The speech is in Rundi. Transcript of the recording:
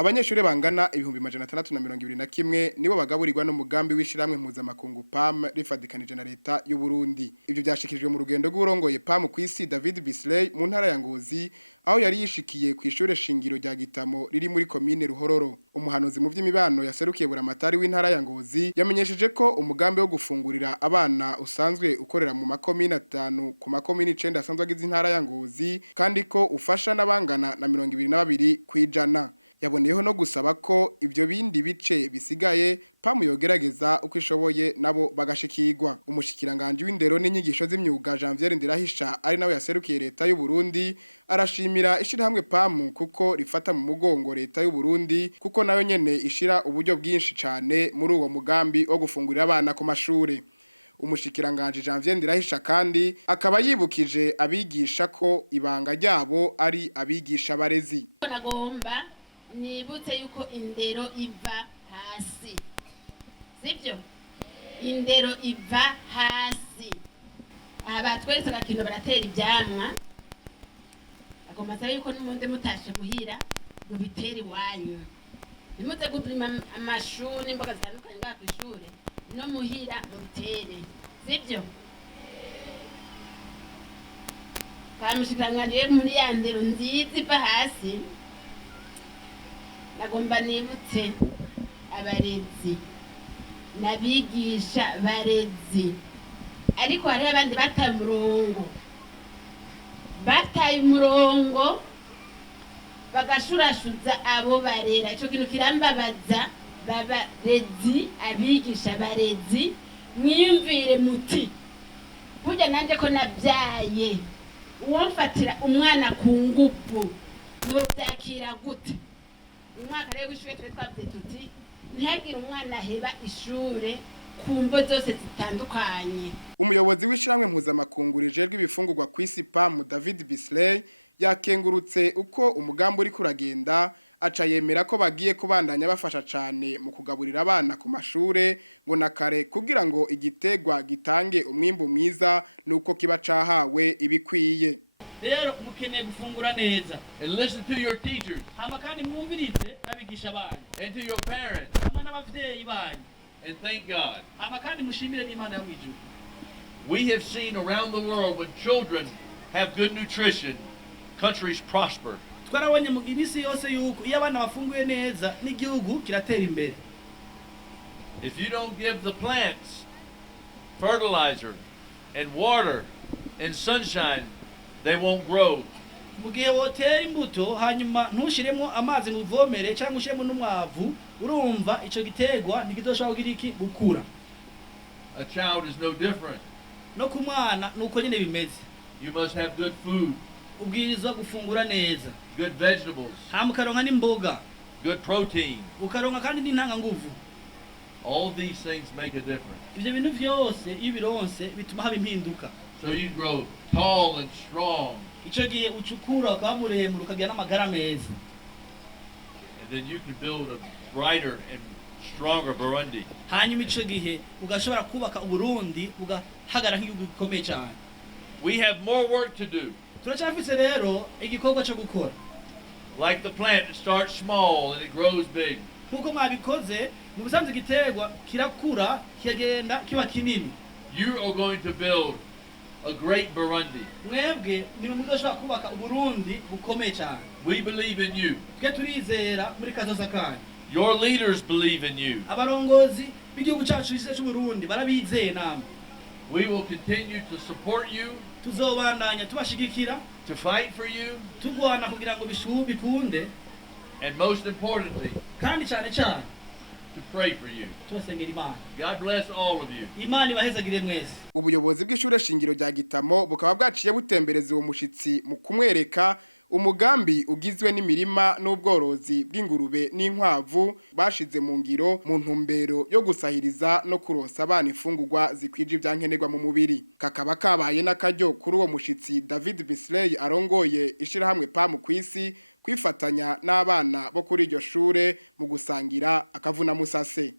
abanyeshure bangana 1621 nibo bagaburirwa n'umugambi w'ishiramwe mpuzamakungu PAM rifadikanije na leta y'u Burundi. Ivyo byashikirijwe mu rugendo rw'urongoye PAM kw'isi BEASLAY mu ntara ya Ngozi, aho yari yishikiye ku ishure shingiro rya Gitamo riri muri komine Ruhororo. Umuhanuzi mu vy'imibano yaserukiye buramatari w'intara ya Ngozi yamenyesheje ko umugambi wo gufungurira abana usanzwe ukorera mu makomine 5 ku makomine 9 asanzwe agize intara ya Ngozi, kandi ko ufasha n'abangana na 22 kwijana. Yaboneyeho no gusaba ko ivyo bindi bice bisigaye PAM yogerageza uko ishoboye nabo bagashikirwa. Umushikiranganje w'indero n'inyigisho z'imyuga Janvier Ndirahisha ari nawe yaserukiye leta y'u Burundi arashimira ishirahamwe PAM kuko rifata mu mugongo leta y'u Burundi, kuko nayo nyene ishira uburyo bwinshi cane muri uwo mugambi wo gufungurira abana ku mashure. Umushikiranganje Janvier Ndirahisha kandi akaba yibukije abigisha ko ibanga ryabo ari abigisha barezi. Nibutse yuko indero iva hasi, sibyo? Indero iva hasi. Abatweretse agakino baratera ibyamwa, agomba yuko n'umundi mutashe muhira mu bitera iwanyu. Nimuze gupima amashuri n'imboga zitandukanye ngaha ku ishure no muhira mu bitere, sibyo? Kamushikiranganje muri ya ndero nziza iva hasi. Nagomba nibutse abarezi nabigisha barezi, ariko hari abandi bataye umurongo bagashurashuza abo barera. Ico kintu kirambabaza. Babarezi abigisha barezi, mwiyumvire muti burya nanje ko nabyaye uwomfatira umwana ku ngufu mubyakira gute? Umwaka rero w'ishure twabye tuti ntihagire umwana heba ishure kumbo zose zitandukanye. Umuyobozi w'ishiramwe mpuzamakungu rijejwe ibifungurwa kw'isi PAM BEASLAY yakengurutse uko umugambi uri kuragenda, aca yemera ko bagiye kubandanya bafasha cane mu kugaburira abana ku mashure ngo nakare kugira ngo igitegwa gitange umwimbu mwiza nuko kiba cahawe ibikwiye. Rero mukeneye gufungura neza. And listen to your teachers. Hama kandi mwumvirize abigisha banyu. And to your parents. Hama n'abavyeyi banyu. And thank God. Hama kandi mushimire n'Imana yo mwijuru. We have seen around the world when children have good nutrition, countries prosper. Twarabonye mu isi yose yuko iyo abana bafunguye neza n'igihugu kiratera imbere. If you don't give the plants fertilizer and water and sunshine, they won't grow. Mugihe wotera imbuto hanyuma ntushiremo amazi nguvomere cyangwa ushiremo n'umwavu, urumva ico gitegwa ntikizoshobora kugira iki gukura. A child is no different. No kumwana nuko nyine bimeze. You must have good food. Ubwirizwa gufungura neza. Good vegetables. Hamukaronka n'imboga. Good protein. Ukaronka kandi n'intanga nguvu. All these things make a difference. Ivyo bintu vyose iyo bironse bituma haba impinduka. So you grow tall and strong. Ico gihe ucukura ukamuremura ukagira n'amagara meza. And then you can build a brighter and stronger Burundi. Hanyuma ico gihe ugashobora kubaka Burundi ugahagara nk'igihugu gikomeye cyane. We have more work to do. Turacafise rero igikorwa cyo gukora. Like the plant, it starts small and it grows big. Kuko mwabikoze mu busanzwe gitegwa kirakura kigenda kiba kinini. You are going to build a great Burundi. Mwebwe nimwe muzoshobora kubaka Burundi bukomeye cyane. We believe in you. Twe turizera muri kazoza kanyu. Your leaders believe in you. Abarongozi b'igihugu cyacu cy'u Burundi barabizeye namwe. We will continue to support you. Tuzobandanya tubashigikira. To fight for you. Tugwana kugira ngo bikunde. And most importantly, kandi cyane cyane, to pray for you. Tubasengera Imana. God bless all of you. Imana ibahezagire mwese. Ubuyobozi bw'ishure shingiro rya Gitamo bukaba bwaciye butembereza uwo mushitsi mu kumwereka umugambi ugizwe n'imirima n'ubworozi bw'ingurube n'inkwavu bashize mu ngiro mu ntumbero yo gusahiriza no kuronsa abana ifungurwa zikwije ivyankenerwa mu mubiri. Kakaba kabaye n'akaryo kuri uwo mushitsi BEASLAY arongoye ishirahamwe PAM kw'isi kwifatanya n'abana bo kuri iryo shure mu gusangira akavuna musase.